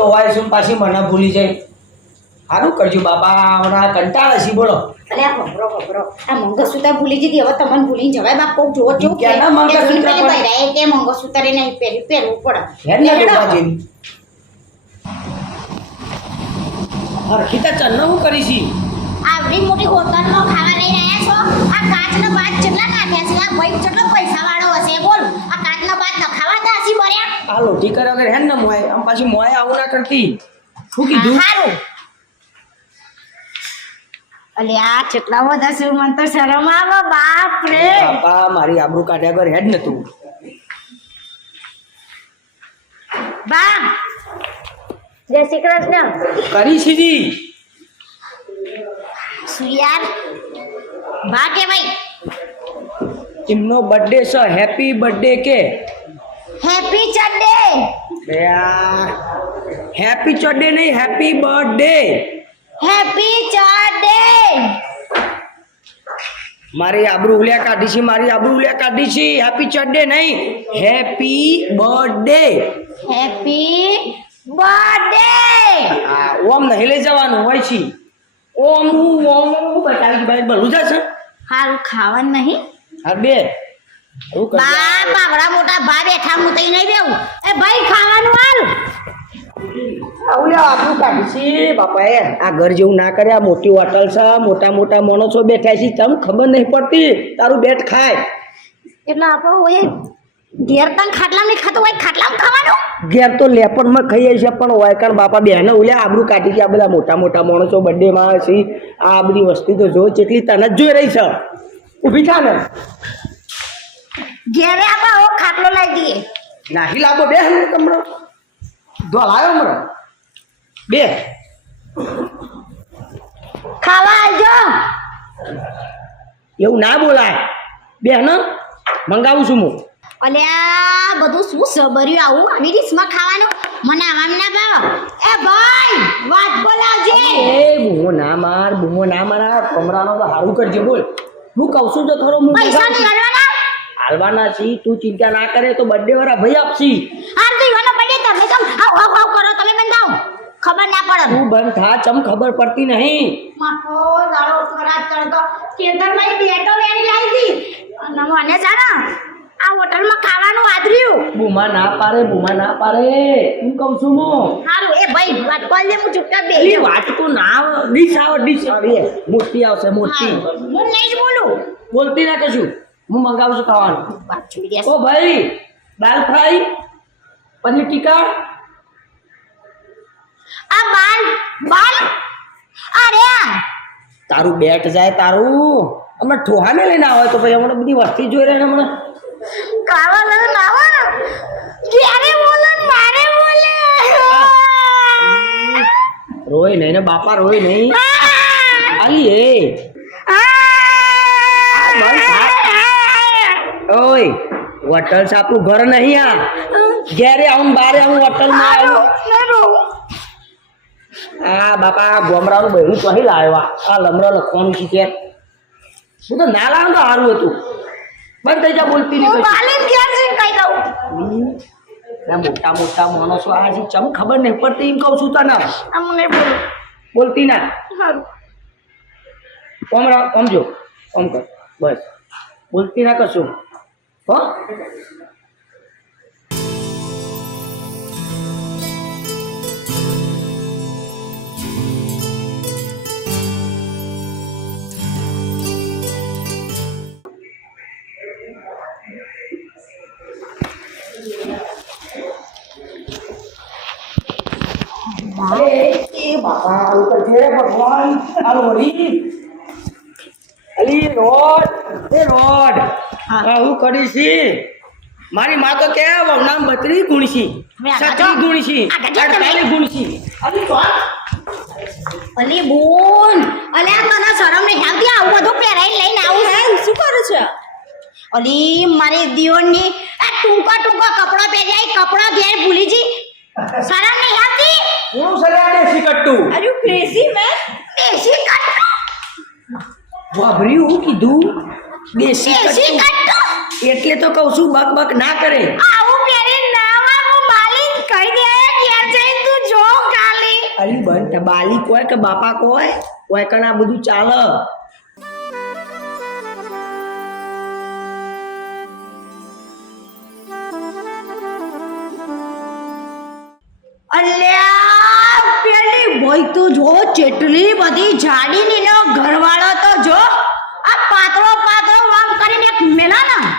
તો હોય શું પાછી મને ભૂલી જાય. સારું કરજો બાપા, હમણાં કંટાળે છે બોલો. અરે આ ખબરો આ મંગળસૂત્ર ભૂલી જતી, હવે તમને ભૂલીને જવાય બાપ. કોક જોવો જો ક્યાંના મંગળસૂત્ર પહેરાય કે મંગળસૂત્ર એ નહીં પહેરવું પડે. હેડને ડોબાજી હરખીતા ચન્નો હું કરી છી. આવડી મોટી હોટલમાં ખાવા લઈ રહ્યા છો. આ કાચનો બાદ કેટલા કાઢ્યા છે? આ ભાઈ કેટલો પૈસા વાળો હશે બોલ. આ કાચનો બાદ ન ખાવાતા હસી ભર્યા. આ લોટી કર્યા વગર હેડ ને મોય આમ પાછી મોય આવું ના કરતી. શું કીધું? સારું. અલે આ કેટલા બધા છે, મને તો શરમ આવે બાપ રે. બાપા મારી આબરૂ કાઢ્યા વગર હેડ ને તું. બા જય શ્રી કૃષ્ણ. કરી સીધી શું યાર બા કે ભાઈ? એમનો બર્થડે છે, હેપી બર્થડે કે. હેપી ચડે. હેપી બર્થડે નહીં, હેપી બર્થડે. હેપી ચડે. મારી આબરૂ ઉલ્યા કાઢી છે, મારી આબરૂ ઉલ્યા કાઢી છે. હેપી બર્થડે નહીં, હેપી બર્થડે. Happy birthday. હા ઓમ નહીં લઈ જવાનું હોય છે. ઓમ હું બતાવી ભાઈ ભલું જશે. હારું ખાવાનું નહીં. હા બે બા બાબડા મોટા ભા બેઠા હું તઈ નહીં દેવું. એ ભાઈ ખાવાનું હાલ. આપણું કાઢી છે બાપા. આ ઘર જેવું ના કરે. આ મોટી હોટલ છે, મોટા મોટા માણસો બેઠા છે, તમ ખબર નહીં પડતી. તારું બેટ ખાય એટલે આપણે હોય ઘેર તન ખાટલા નહીં ખાતો હોય ખાટલામાં ખાવાનું. ઘેર તો લેપડમાં ખાઈએ છીએ પણ વાયકણ બાપા બેને ઉલ્યા આબરૂ કાઢી છે. આ બધા મોટા મોટા માણસો બર્થડે માં આવે છે. આ બધી વસ્તી તો જો જેટલી તને જ જોઈ રહી છે. ઊભી થા ને. ઘેરે આપણે ઓ ખાટલો લાવી દઈએ. નાહી લાવો બે તમને ધોલાયો હમણાં બે ખાવા આવજો. એવું ના બોલાય બે ને મંગાવું છું હું. અલ્યા બધું શું સબર્યું આવું આવી ડીશમાં ખાવાનું મને આમ ના ભાવ. એ ભાઈ વાત બોલાવજે. એ બૂમો ના માર, બૂમો ના મારા. કમરાનો તો સારું કરજે બોલ. હું કહું છું તો ખરો હું પૈસા નહીં હાલવાના. હાલવાના છી. તું ચિંતા ના કરે તો બર્થડે વાળા ભાઈ આપશી. હાર તો ઈવાનો બડે તમે કેમ હાવ હાવ હાવ કરો તમે બંધાવ ખબર ના પડે. તું બંધ થા, ચમ ખબર પડતી નહીં. માથો દાડો ખરાબ કરતો કેતર ભાઈ બેટો વેણી લાવી દી અને મને જાણા આ હોટલમાં ખાવાનું આદર્યું. બૂમા ના પારે, બૂમા ના પારે. હું કહું છું હું. હારું એ ભાઈ વાત કોલ દે હું ચૂપચાપ બે. પેલી વાત તો ના ડીશ આવે. મોટી આવશે મોટી. હું નહીં જ બોલું. બોલતી ના કશું. હું મંગાવું છું ખાવાનું. વાત છોડી દે. ઓ ભાઈ દાલ ફ્રાય, પનીર ટીકા. આ બાલ બાલ અરે તારું બેટ જાય તારું. હમણાં ઠોહાને લઈને આવે તો ભાઈ હમણાં બધી વસ્તી જોઈ રહે હમણાં. ખાવા લગે લાવા ક્યારે બોલે મારે બોલે. રોય નહીં ને બાપા, રોય નહીં. આલી એ ઓય હોટલ છે આપણું ઘર નહીં. આ ઘેરે આવું બારે આવું હોટલમાં આવું. આ બાપા ગોમરાનું બહેરું તો અહીં લાવ્યા. આ લમડા લખવાનું શીખે. હું તો ના લાવ તો સારું હતું. બંધ થઈ જા બોલતી નહીં. મોટા મોટા માણસો આ છે, ચમ ખબર નહીં પડતી એમ કહું છું તને. બોલતી ના. ઓમ જો ઓમ કર બસ. બોલતી ના કશું હો. બાપા ભગવાન આ રોડી અલી રોડ એ રોડ હું કરી છી. મારી માં તો કે નામ 32 ગુણસી, 36 ગુણસી, 48 ગુણસી. અલી કોણ અલી બોન અલે આ તને શરમ નહીં આવતી આવું બધું પહેરાઈ લઈને આવું શું કરું છે? અલી મારી દિયોરની આ ટૂંકા કપડા પહેર્યા કપડા ઘેર ભૂલી જી. શરમ નહીં આવતી? હું સગા દેશી કટ્ટુ. Are you crazy man? દેશી કટ્ટુ વાભરી હું કીધું દેશી કટ્ટુ એટલે તો કહું છું બક બક ના કરે. આવું પહેરી ના આવા હું માલિક કહી દે ઘેર જઈ તું જો અલી બંધ બાલી કોઈ કે બાપા કોઈ કણ આ બધું ચાલે. અલ્યા પેલી ભાઈ તો જો ચેટલી બધી જાડી ની નો ઘરવાળો તો જો આ પાતળો વામ કરીને એક મેલા ના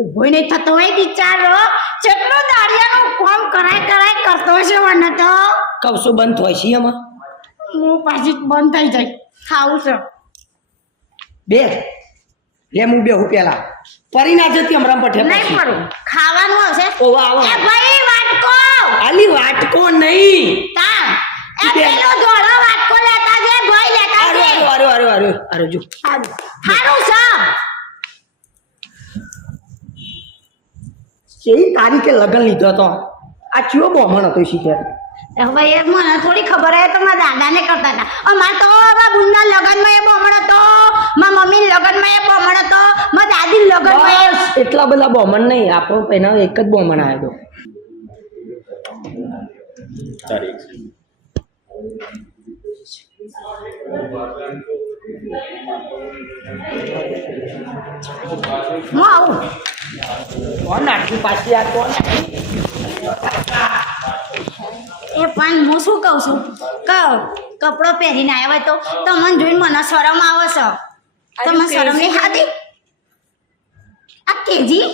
ઉભો નહીં થતો હોય બિચારો ચેટલો દાડિયાનું કામ કરાય કરતો છે મને તો કવસો બંધ થાય છે એમાં હું પાછી બંધ થઈ જાય ખાવું છે બે લે હું બેહું પેલા પરી ના જતી હમણાં પઠે નહીં પરું ખાવાનું આવશે ઓવા આવો એ ભાઈ વાટકો આલી વાટકો નહીં તા એ પેલો ધોળો વાટકો લેતા જે ભાઈ લેતા જે અરે જો હારું છે કેવી તારીખે લગન લીધો તો આ ચિયો બોમણ હતો શીખે હવે એ મને થોડી ખબર હે તો મારા દાદાને કરતા હતા અમાર તો મારા બુનના લગનમાં એ બોમણ હતો મારા મમ્મી લગનમાં એ બોમણ હતો મારા દાદી લગનમાં બસ એટલા બધા બોમણ નહીં આપણો પહેલા એક જ બોમણ આવ્યો હું આવું કોણ આટલી પાછી આ કોણ એ પણ હું શું કહું છું કપડો પહેરીને આવ્યા તો તમને જોઈને મને શરમ આવે છે તમને શરમ નહીં ખાધી આ કેજી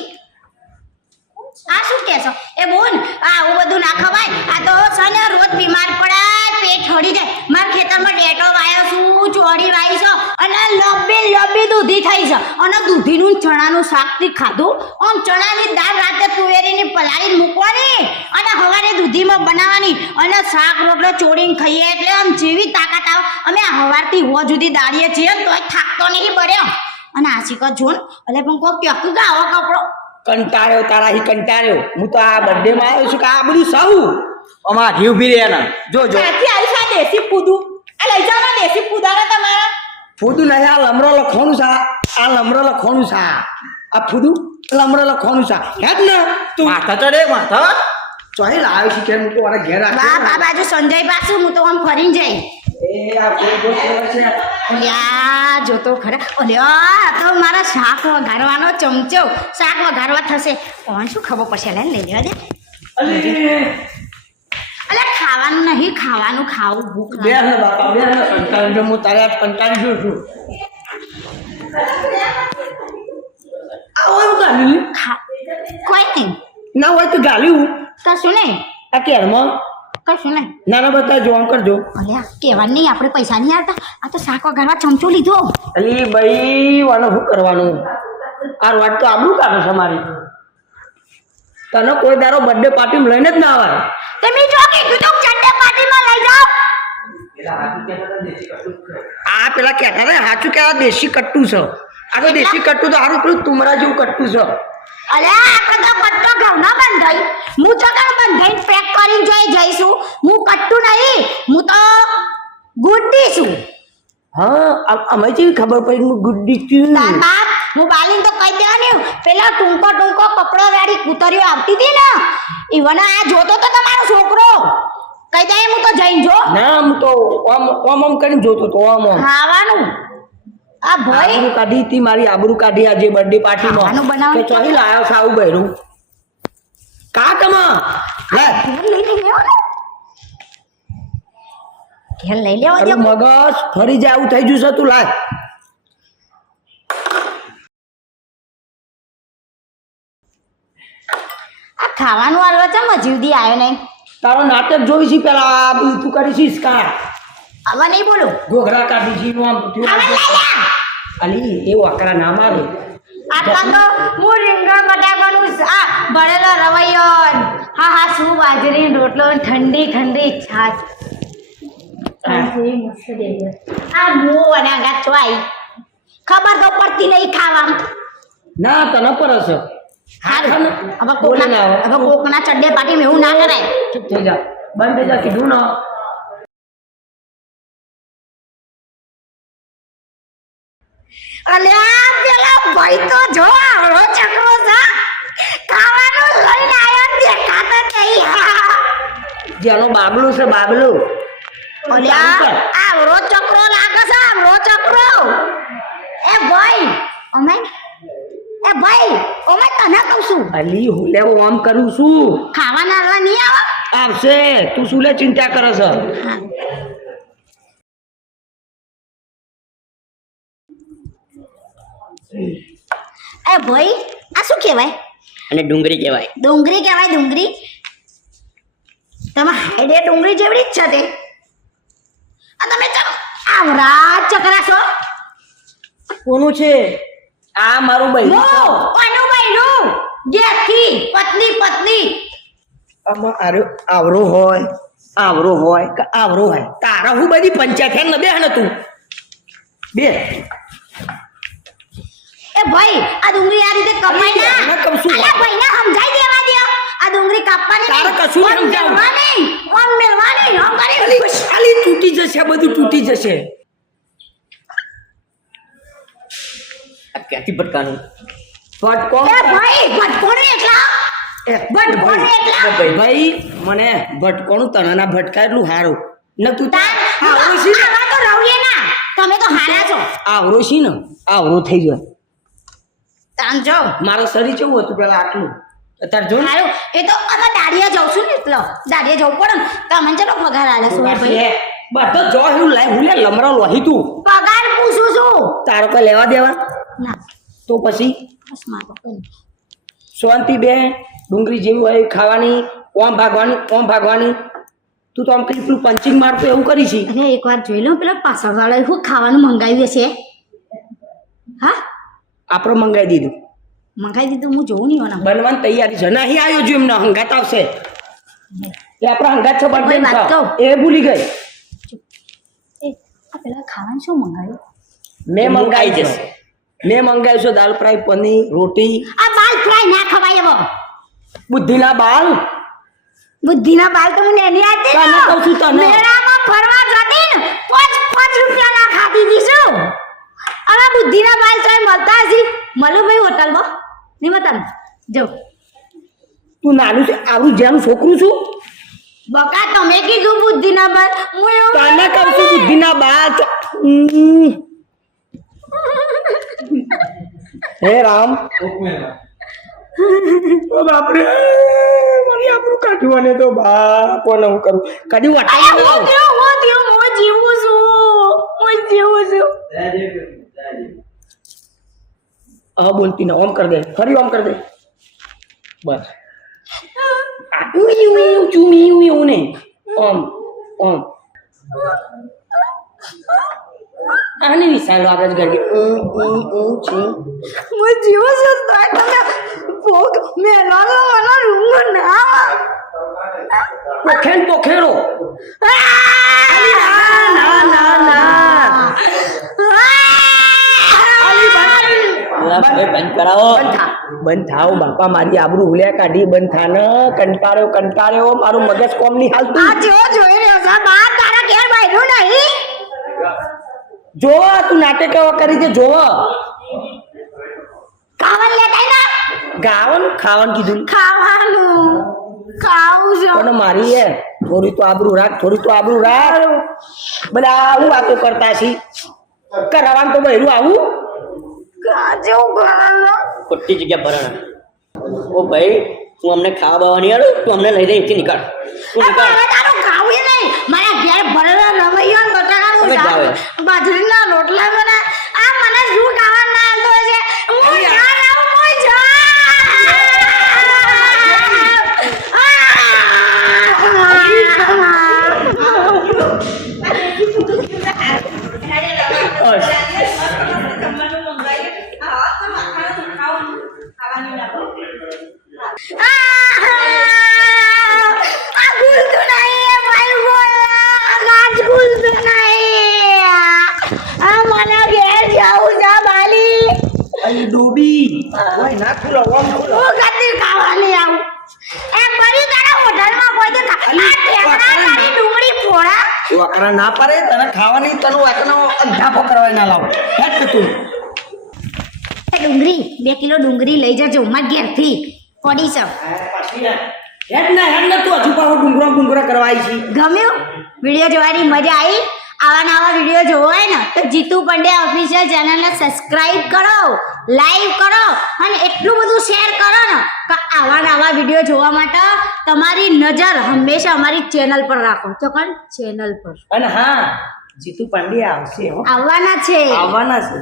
આ શું કહેશો એ બોન આવું બધું ના ખવાય આ તો છે ને રોજ બીમાર પડે પેટ હળી જાય મારા ખેતરમાં ડેટો વાયો છું ચોળી વાઈ છે અને લબ્બી દૂધી થઈ છે અને દૂધીનું ચણાનું શાક થી ખાધું આમ ચણાની દાળ રાતે તુવેરીની પલાળીને મૂકવાની અને સવારે દૂધીમાં બનાવવાની અને શાક રોટલો ચોળીને ખાઈએ એટલે આમ જેવી તાકાત આવે અમે સવારથી હોવા સુધી દાળીએ છીએ તોય થાકતો નહીં બન્યો અને આશિકા જોન એટલે પણ કોઈ ક્યાંક કે આવો કપડો કંટાળ્યો તારાથી કંટાળ્યો હું તો આ બર્થડે માં આવ્યો છું કે આ બધું સૌ અમાર ઘી ઉભી રહ્યા જો ત્યાંથી આવી છે આ દેશી પૂદું આ લઈ જાઓ ને દેશી પૂદાના તમારા ફૂદું નહીં આ લમરો લખવાનું છે આ લમરો લખવાનું છે આ ફૂદું લમરો લખવાનું છે હેડ ને તું માથા ચડે માથા ચોહી લાવ્યો છે કે હું તો આને ઘેર બા બાજુ સંજય પાછું હું તો આમ ફરીને જઈ એ આ કોઈ છે ઓલ્યા જો તો ખરા ઓલ્યા તો મારા શાક વઘારવાનો ચમચો શાક વઘારવા થશે કોણ શું ખબર પડશે લે લઈ લેવા દે અલે ખાવાનું નહીં ખાવાનું ખાવું ભૂખ બે હે બાપા બે હે કંટાળી હું તારે આજ કંટાળી ગયો છું આવું ગાલી કોઈ નહીં ના હોય તો ગાલ્યું કશું નહીં આ કેરમાં કશું નહીં નાના બતા જોન કરજો અલ્યા કહેવા નહીં આપણે પૈસા નહીં આવતા આ તો શાક વઘારવા ચમચો લીધો અલી ભાઈ વાનો શું કરવાનું આ વાત તો આબરું કાઢો છે મારી તને કોઈ દારો બર્થડે પાર્ટીમાં લઈને જ ના આવે તમે જો કીધું તો બર્થડે પાર્ટીમાં લઈ જાઓ આ પેલા કહેતા ને સાચું કે આ દેશી કટ્ટું છે આ તો દેશી કટ્ટું તો સારું પેલું તુમરા જેવું કટ્ટું છે અલ્યા આપણે તો કટ્ટો ઘઉંના બંધાઈ હું તો ઘઉં બંધાઈ પેક કરીને જઈશું હું કટ્ટું નહીં હું તો ગુડ્ડી છું હા અમે જેવી ખબર પડી હું ગુડ્ડી છું તાર બાપ હું બાલીને તો કહી દેવાની પેલા ટૂંકો કપડો વાળી કૂતરીઓ આવતી હતી ને ઈવન આ જોતો તો તમારો છોકરો કહી દે હું તો જઈને જો ના હું તો આમ કરીને જોતો તો આમ ખાવાનું આ ભાઈ આબરૂ કાઢી હતી મારી આબરૂ કાઢી આજે બર્થડે પાર્ટીમાં ખાવાનું બનાવવાનું કે ચોહી લાયો સાવ બહેરું કાકમાં લે ઘેર લઈ લેવો ને ઘેર લઈ લેવા દે તારું મગજ ફરી જાય આવું થઈ જશે તું લાય આ ખાવાનું આલવા છે મજૂદી આવ્યો નહીં તારો નાટક જોઈ છે પેલા આ બધું તું કરીશ કા હવે નહીં બોલું ઘોઘરા કાઢી છે આમ હવે લઈ લે અલી એ વાકરા ના મારે આટલા તો હું રીંગણ બટાકાનું આ ભરેલો રવૈયો હા શું બાજરી રોટલો ઠંડી છાશ આ હું અને આગા ચોઈ ખબર તો પડતી નહીં ખાવા ના તને પર હશે હારું હવે કોકના ચડ્ડે પાટીમાં એવું ના કરાય ચૂપ થઈ જા બંધ થઈ જા કીધું ના અલ્યા પેલા ભાઈ તો જો આવડો ચકરો છે ખાવાનું લઈને આવ્યો દેખાતો નહીં જેનો બાબલું છે બાબલું ઓલ્યા આવરો ચક્રો લાગે છે આવરો ચક્રો એ ભાઈ અમે તને કહું છું અલી હું લેવો આમ કરું છું ખાવાના આલવા નહીં આવે આવશે તું શું લે ચિંતા કરે છે એ ભાઈ આ શું કહેવાય અને ડુંગળી કહેવાય. ડુંગળી કહેવાય ડુંગળી તમે હાઈડે ડુંગળી જેવડી જ છે તે આ તમે ચમ આવરા ચકરા છો કોનું છે આ મારું ભાઈ નો કોનું બૈરું જેઠી પત્ની આમાં આવરો હોય કે આવરો હોય તારા હું બધી પંચાયત ને બે ને તું બે એ ભાઈ આ ડુંગળી આ રીતે કપાઈ ના એને કહું છું. અલા ભાઈ ને સમજાઈ દેવા દે આ ડુંગળી કાપવાની તારે નહીં. કશું ઓમ નહીં સમજાવું. મેલવાની, ઓમ મેલવાની, ઓમ કરી ખાલી તૂટી જશે બધું તૂટી જશે આ ક્યાંથી ભટકાનું? ફટકો એ ભાઈ ભટકોણી એટલા ભટકોણી એટલા ભાઈ મને ભટકોણું તણાના ભટકા એટલું હારું ને તું તાર આવરો છે ને આવા તો રવીએ ના તમે તો હારા છો આવરો છે ને આવરો થઈ જાય તાન જો મારું શરીર કેવું હતું પેલા આટલું અત્યારે જો ને. હારું એ તો અમે દાડિયા જાઉં છું ને એટલો દાડિયા જવું પડે ને તમને ચલો પગાર આલે શું ભાઈ બધો જો હું લાય હું લે લમરો લોહી તું પગાર પૂછું છું તારો કોઈ લેવા દેવા ના તો પછી બસ મારો કોઈ નહીં. શાંતિ બે ડુંગળી જેવી હોય એ ખાવાની ઓમ ભાગવાની તું તો આમ કઈ પેલું પંચિંગ મારતો એવું કરી છે અરે એકવાર જોઈ લો પેલા પાછળ વાળા શું ખાવાનું મંગાવ્યું છે હા આપણે મંગાવી દીધું મંગાવી દીધું હું જોઉં નહીં હોના બનવાની તૈયારી છે નહીં આવ્યો જો એમને હંગાત આવશે એ આપણા હંગાત છે ભાઈ, વાત birthday કહું. એ ભૂલી ગઈ એ આ પેલા ખાવાનું શું મંગાવ્યું મેં આવી મંગાવી જશે. જશે મેં મંગાવ્યું છે દાલ ફ્રાય પનીર રોટી આ બાલ ફ્રાય ના ખવાય હવે બુદ્ધિના બાલ બુદ્ધિના બાલ તો મને એની આતી તને કહું છું તને. મેળામાં ફરવા જતી ને 5 રૂપિયાના ખાધી દીશું હવે બુદ્ધિના બાલ તો મળતા હજી મળું ભાઈ હોટલમાં નહીં મળતા જો તું નાનું છે આવું જેમ છોકરું છું બકા તમે કીધું બુદ્ધિના બાલ હું એવું તને કહું છું બુદ્ધિના બાલ હે રામ ઓ બાપરે મારી આપણું કાઢવાને તો બાપોને હું કરું કાઢી અરે હું જીવું છું હા બોલતી ના ઓમ કર દે ફરી ઓમ કર દે બસ એવું નહીં ઓમ આની વિશાલ આગળ જ ગરગે છે હું જીવું છું તો તમે ભોગ મેળવાનો મને રૂમ ના પોખેરો અલા ભાઈ બંધ કરાવો. બંધ થાવ બાપા મારી આબરૂ હુલ્યા કાઢી બંધ થા ને કંટાળ્યો મારું મગજ કોમ નહીં હાલતું આ જો જોઈ રહ્યો છે બા તારા ઘેર બાયરું નહીં જો તું નાટક કરી છે જો ખાવાનું લેતા ના ખાવાનું કીધું ખાવાનું ખાવું છું પણ મારી હે થોડી તો આબરૂ રાખ બધા હું વાતો કરતા છી કરાવાનું તો બહેરું આવું કાજો ગળો ખોટી જગ્યા ભરાણા. ઓ ભાઈ તું અમને ખાવા બાવા નહીં આલું, તું અમને લઈ દે અહીંથી નીકળ. તું નીકળ. મારે તારું ખાવું નહીં મારા ઘેર ભરેલા રવૈયા તમે બટાકાનું જાઓ. શાક બાજરીના રોટલા બના આ મને શું ખાવા ના આવતો છે હું જા રહું હું જા આ ગુલતું નહીં ભાઈ બોલા ગાજ ગુલતું નહીં આ મને ઘેર જાવું છે બાલી અહીં ડોબી ઓય ના ખુલો ઓમ ખુલો હું કદી ખાવાની આવું એ બરી તારા હોટલમાં કોઈ દે આ ટેકરા તારી ડુંગળી ફોડા વાકરા ના પાડે તને ખાવાની તને વાકનો અંધાપો કરવા ના લાવ હેટ તું ડુંગળી 2 કિલો ડુંગળી લઈ જજો માર ઘેરથી પડી છે હેડ ને તું હજુ પાછો ડુંગરા કરવા આવી છી. ગમ્યું વિડીયો જોવાની મજા આવી? આવા નવા વિડીયો જોવો હોય ને તો જીતુ પંડ્યા ઓફિશિયલ ચેનલને સબસ્ક્રાઇબ કરો, લાઈક કરો અને એટલું બધું શેર કરો ને કે આવા નવા વિડીયો જોવા માટે તમારી નજર હંમેશા અમારી ચેનલ પર રાખો. તો કોણ ચેનલ પર અને હા જીતુ પાંડ્યા આવશે હો. આવવાના છે. આવવાના છે.